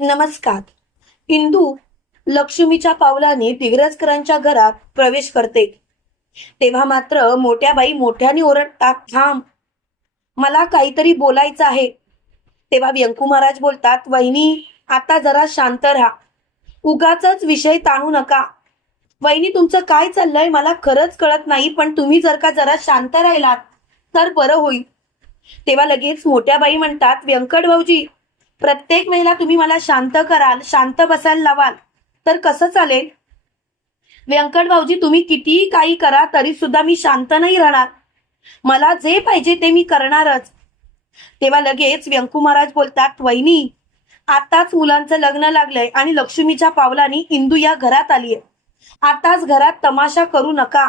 नमस्कार. इंदू लक्ष्मीच्या पावलाने दिग्रजकरांच्या घरात प्रवेश करते. तेव्हा मात्र मोठ्या बाई मोठ्याने ओरडतात थांब मला काहीतरी बोलायचं आहे. तेव्हा व्यंकू महाराज बोलतात वहिनी आता जरा शांत राहा. उगाच विषय ताणू नका. वहिनी तुमचं काय चाललंय मला खरंच कळत नाही पण तुम्ही जर का जरा शांत राहिलात तर बरं होईल. तेव्हा लगेच मोठ्या बाई म्हणतात व्यंकट भाऊजी प्रत्येक वेळेला तुम्ही मला शांत कराल शांत बसायला लावाल तर कसं चालेल? व्यंकट भाऊजी तुम्ही कितीही काही करा तरी सुद्धा मी शांत नाही राहणार. मला जे पाहिजे ते मी करणारच. तेव्हा लगेच व्यंकू महाराज बोलतात वहिनी आताच मुलांचं लग्न लागलंय आणि लक्ष्मीच्या पावलानी इंदू या घरात आलीये. आताच घरात तमाशा करू नका.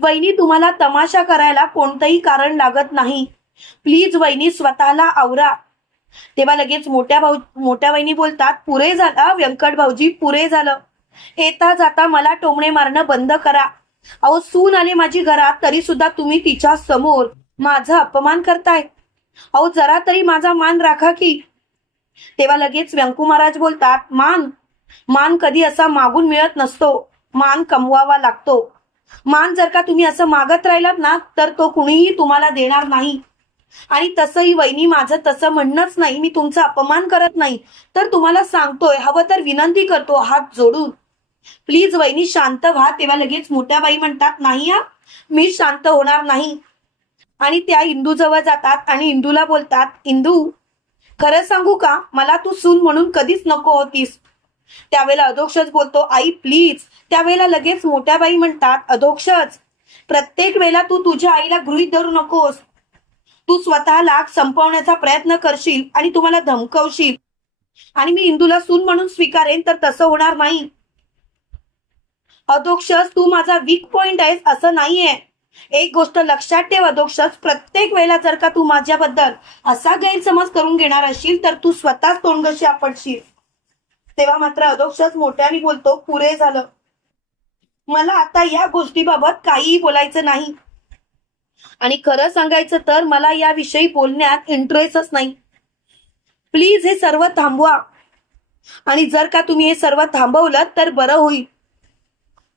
वहिनी तुम्हाला तमाशा करायला कोणतंही कारण लागत नाही. प्लीज वहिनी स्वतःला आवरा. तेव्हा लगेच मोठ्या भाऊ मोठ्या बहिणी बोलतात पुरे झाला व्यंकट भाऊजी पुरे झालं. येता जाता मला टोमणे मारणं बंद करा. अहो सून आली माझी घरात तरी सुद्धा तुम्ही तिच्या समोर. माझा अपमान करताय. अहो जरा तरी माझा मान राखा की. तेव्हा लगेच व्यंकू महाराज बोलतात मान. मान कधी असा मागून मिळत नसतो. मान कमवावा लागतो. मान जर का तुम्ही असं मागत राहिलात ना तर तो कुणीही तुम्हाला देणार नाही. आणि तसंही वहिनी माझं तसं म्हणणंच नाही मी तुमचा अपमान करत नाही. तर तुम्हाला सांगतोय हवं तर विनंती करतो हात जोडून. प्लीज वहिनी शांत व्हा तेव्हा लगेच मोठ्या बाई म्हणतात नाही हा मी शांत होणार नाही. आणि त्या इंदू जवळ जातात आणि इंदूला बोलतात इंदू खरं सांगू का मला तू सून म्हणून कधीच नको होतीस. त्यावेळेला अधोक्षच बोलतो आई प्लीज. त्यावेळेला लगेच मोठ्या बाई म्हणतात अधोक्षच प्रत्येक वेळेला तू तुझ्या आईला गृहित धरू नकोस. तू स्वतःला संपवण्याचा प्रयत्न करशील आणि तुम्हाला धमकवशील. आणि मी इंदूला सून म्हणून स्वीकारेन तर तसं होणार नाही. अधोक्षस तू माझा वीक पॉइंट आहेस असं नाहीये. एक गोष्ट लक्षात ठेव अधोक्षस प्रत्येक वेळेला जर का तू माझ्याबद्दल असा गैरसमज करून घेणार असशील तर तू स्वतःच तोंडशी आपडशील तेव्हा मात्र अधोक्षस मोठ्याने बोलतो पुरे झालं. मला आता या गोष्टीबाबत काहीही बोलायचं नाही. आणि खरं सांगायचं तर मला याविषयी बोलण्यात इंटरेस्टच नाही. प्लीज हे सर्व थांबवा. आणि जर का तुम्ही हे सर्व थांबवलं तर बरं होईल.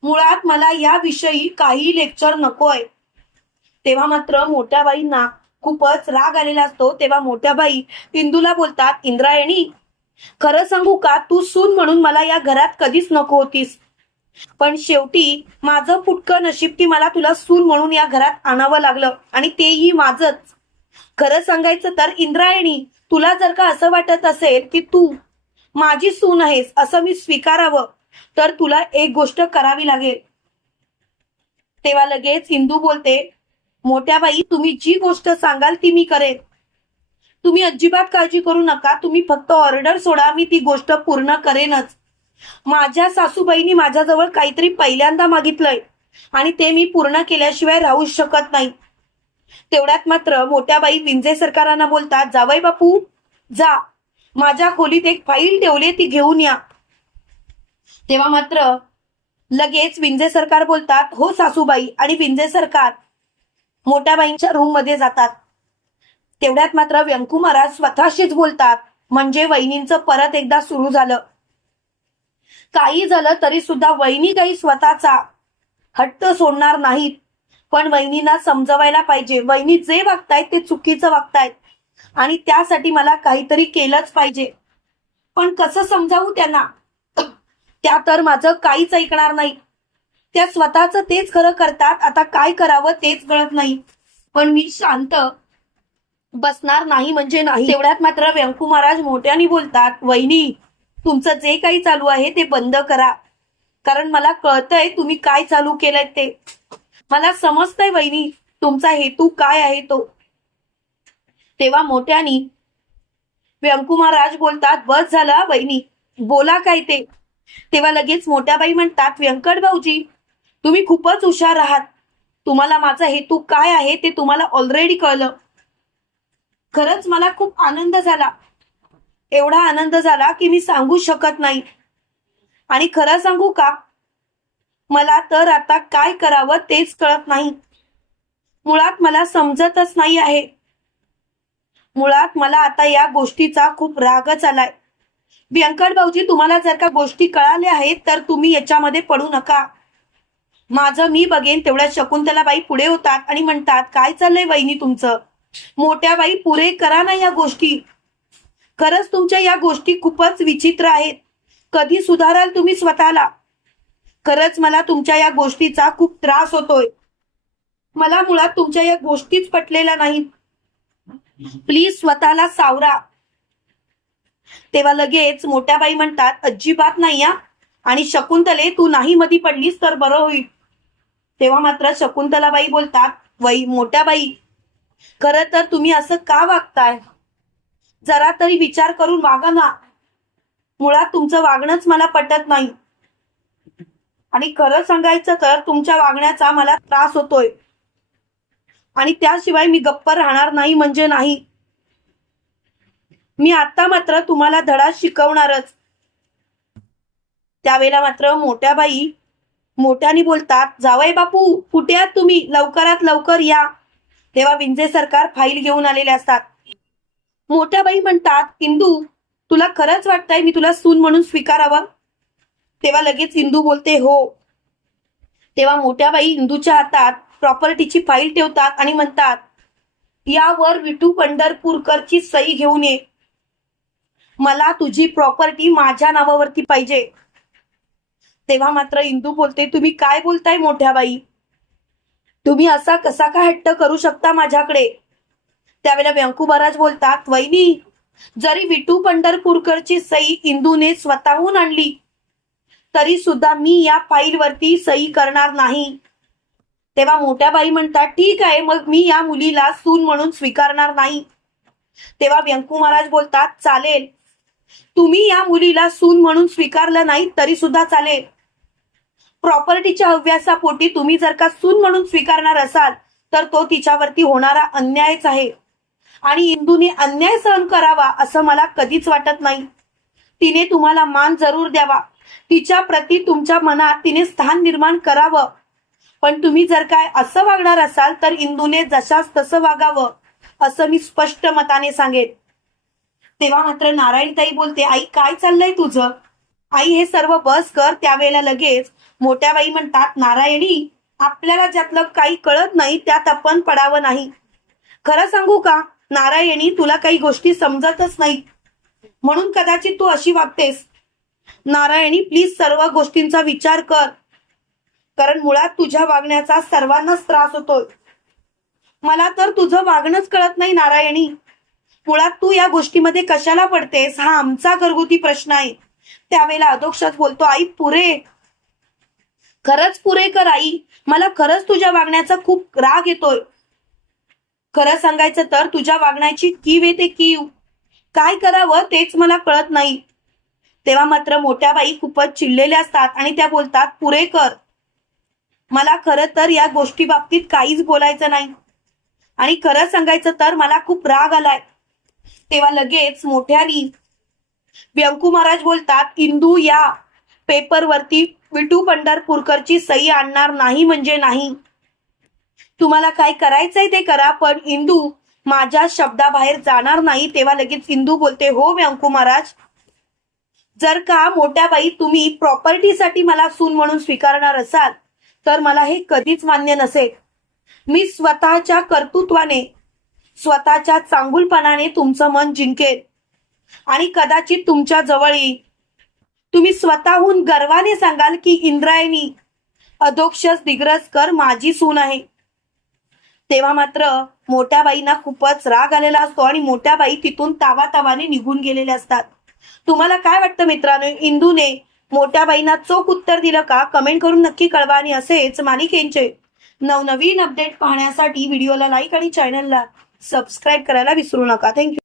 मुळात मला याविषयी काही लेक्चर नकोय. तेव्हा मात्र मोठ्या बाईंना खूपच राग आलेला असतो. तेव्हा मोठ्या बाई इंदूला बोलतात इंद्रायणी खरं सांगू का? तू सून म्हणून मला या घरात कधीच नको होतीस. पण शेवटी माझं फुटकं नशीब की मला तुला सून म्हणून या घरात आणावं लागलं आणि तेही माझंच. खरं सांगायचं तर इंद्रायणी तुला जर का असं वाटत असेल की तू माझी सून आहेस असं मी स्वीकारावं तर तुला एक गोष्ट करावी लागेल. तेव्हा लगेच इंदू बोलते मोठ्या बाई तुम्ही जी गोष्ट सांगाल ती मी करेन. तुम्ही अजिबात काळजी करू नका तुम्ही फक्त ऑर्डर सोडा मी ती गोष्ट पूर्ण करेनच. माझ्या सासूबाईंनी माझ्याजवळ काहीतरी पहिल्यांदा मागितलंय आणि ते मी पूर्ण केल्याशिवाय राहू शकत नाही. तेवढ्यात मात्र मोठ्या बाई विंजे सरकारांना बोलतात जावई बापू जा. माझ्या खोलीत एक फाईल ठेवली ती घेऊन या. तेव्हा मात्र लगेच विंजे सरकार बोलतात हो सासूबाई आणि विंजे सरकार मोठ्या बाईंच्या रूममध्ये जातात. तेवढ्यात मात्र व्यंकू महाराज स्वतःशीच बोलतात म्हणजे वहिनींचं परत एकदा सुरू झालं. काही झालं तरी सुद्धा वहिनी काही स्वतःचा हट्ट सोडणार नाहीत. पण वहिनींना समजवायला पाहिजे. वहिनी जे वागतायत ते चुकीचं वागतायत. आणि त्यासाठी मला काहीतरी केलंच पाहिजे. पण कसं समजावू त्यांना? त्या तर माझं काहीच ऐकणार नाही त्या स्वतःच तेच खरं करतात. आता काय करावं तेच कळत नाही. पण मी शांत बसणार नाही म्हणजे नाही. तेवढ्यात मात्र व्यंकू महाराज मोठ्याने बोलतात वहिनी तुमचं जे काही चालू आहे ते बंद करा. कारण मला कळतंय तुम्ही काय चालू केलंय ते. मला समजतंय वहिनी तुमचा हेतू काय आहे तो. तेव्हा मोठ्यानी व्यंकू महाराज बोलतात बस झाला वहिनी बोला काय ते. तेव्हा लगेच मोठ्या बाई म्हणतात व्यंकट भाऊजी तुम्ही खूपच हुशार आहात. तुम्हाला माझा हेतू काय आहे ते तुम्हाला ऑलरेडी कळलं. खरंच मला खूप आनंद झाला. एवढा आनंद झाला की मी सांगू शकत नाही. आणि खरं सांगू का? मला तर आता काय करावं तेच कळत नाही. मुळात मला समजतच नाही आहे. मुळात मला आता या गोष्टीचा खूप रागच आलाय. व्यंकट भाऊजी तुम्हाला जर का गोष्टी कळाल्या आहेत तर तुम्ही याच्यामध्ये पडू नका. माझं मी बघेन तेवढ्या शकुंतला बाई पुढे होतात आणि म्हणतात काय चाललंय वहिनी तुमचं? मोठ्या बाई पुरे करा ना या गोष्टी. खरंच तुमच्या या गोष्टी खूपच विचित्र आहेत. कधी सुधाराल तुम्ही स्वतःला? खरंच मला तुमच्या या गोष्टीचा खूप त्रास होतोय. मला मुळात तुमच्या या गोष्टीच पटलेल्या नाहीत. प्लीज स्वतःला सावरा. तेव्हा लगेच मोठ्या बाई म्हणतात अजिबात नाही या आणि शकुंतले तू नाही मधी पडलीस तर बरं होईल. तेव्हा मात्र शकुंतलाबाई बोलतात वै मोठ्या बाई खरं तर तुम्ही असं का वागताय? जरा तरी विचार करून वागा ना. मुळात तुमचं वागणंच मला पटत नाही. आणि खरं सांगायचं तर तुमच्या वागण्याचा मला त्रास होतोय. आणि त्याशिवाय मी गप्प राहणार नाही म्हणजे नाही. मी आता मात्र तुम्हाला धडा शिकवणारच. त्यावेळेला मात्र मोठ्या बाई मोठ्याने बोलतात जावय बापू कुठे आहात तुम्ही? लवकरात लवकर या. तेव्हा विंजे सरकार फाईल घेऊन आलेले असतात. मोठ्या बाई म्हणतात इंदू तुला खरंच वाटतंय मी तुला सून म्हणून स्वीकारावं? तेव्हा लगेच इंदू बोलते हो. तेव्हा मोठ्या बाई इंदूच्या हातात प्रॉपर्टीची फाईल ठेवतात आणि म्हणतात यावर विटू पंढरपूरकरची सही घेऊन ये. मला तुझी प्रॉपर्टी माझ्या नावावरती पाहिजे. तेव्हा मात्र इंदू बोलते तुम्ही काय बोलताय मोठ्या बाई? तुम्ही असा कसा काय हट्ट करू शकता माझ्याकडे? त्यावेळेला व्यंकू महाराज बोलतात वैनी जरी विटू पंढरपूरकरची सई इंदूने स्वतःहून आणली तरी सुद्धा मी या फाईलवरती सही करणार नाही. तेव्हा मोठ्या बाई म्हणतात ठीक आहे मग मी या मुलीला सून म्हणून स्वीकारणार नाही. तेव्हा व्यंकू महाराज बोलतात चालेल तुम्ही या मुलीला सून म्हणून स्वीकारलं नाही तरी सुद्धा चालेल. प्रॉपर्टीच्या हव्यासापोटी तुम्ही जर का सून म्हणून स्वीकारणार असाल तर तो तिच्यावरती होणारा अन्यायच आहे. आणि इंदूने अन्याय सहन करावा असं मला कधीच वाटत नाही. तिने तुम्हाला मान जरूर द्यावा. तिच्या प्रती तुमच्या मनात तिने स्थान निर्माण करावं. पण तुम्ही जर काय असं वागणार असाल तर इंदूने जशास तसं वागावं असं मी स्पष्ट मताने सांगेन. तेव्हा मात्र नारायणताई बोलते आई काय चाललंय तुझं? आई हे सर्व बस कर त्यावेळेला लगेच. मोठ्या बाई म्हणतात नारायणी आपल्याला ज्यातलं काही कळत नाही त्यात आपण पडावं नाही. खरं सांगू का? नारायणी तुला काही गोष्टी समजतच नाही. म्हणून कदाचित तू अशी वागतेस. नारायणी प्लीज सर्व गोष्टींचा विचार कर. कारण मुळात तुझ्या वागण्याचा सर्वांनाच त्रास होतोय. मला तर तुझं वागणंच कळत नाही नारायणी. मुळात तू या गोष्टीमध्ये कशाला पडतेस? हा आमचा घरगुती प्रश्न आहे. त्यावेळेला अधोक्षात बोलतो आई पुरे. खरंच पुरे कर आई. मला खरंच तुझ्या वागण्याचा खूप राग येतोय. खरं सांगायचं तर तुझ्या वागण्याची कीव येते कीव काय करावं तेच मला कळत नाही. तेव्हा मात्र मोठ्या बाई खूपच चिडलेल्या असतात आणि त्या बोलतात पुरे कर. मला खरं तर या गोष्टी बाबतीत काहीच बोलायचं नाही. आणि खरं सांगायचं तर मला खूप राग आलाय. तेव्हा लगेच मोठ्यानी व्यंकू महाराज बोलतात इंदू या पेपरवरती विटू पंढरपूरकरची सही आणणार नाही म्हणजे नाही. तुम्हाला काय करायचंय ते करा पण इंदू माझ्या शब्दाबाहेर जाणार नाही. तेव्हा लगेच इंदू बोलते हो व्यंकू महाराज. जर का मोठ्या बाई तुम्ही प्रॉपर्टीसाठी मला सून म्हणून स्वीकारणार असाल तर मला हे कधीच मान्य नसेल. मी स्वतःच्या कर्तृत्वाने स्वतःच्या चांगुलपणाने तुमचं मन जिंकेल आणि कदाचित तुमच्या जवळ येईल तुम्ही स्वतःहून गर्वाने सांगाल की इंद्रायणी अधोक्षस दिग्रजकर माझी सून आहे. तेव्हा मात्र मोठ्या बाईंना खूपच राग आलेला असतो आणि मोठ्या बाई तिथून तावा तावाने निघून गेलेले असतात. तुम्हाला काय वाटतं मित्रांनो? इंदूने मोठ्या बाईंना चोख उत्तर दिलं का? कमेंट करून नक्की कळवा आणि असेच मालिकेंचे नवनवीन अपडेट पाहण्यासाठी व्हिडिओला लाईक आणि चॅनलला सबस्क्राईब करायला विसरू नका. थँक्यू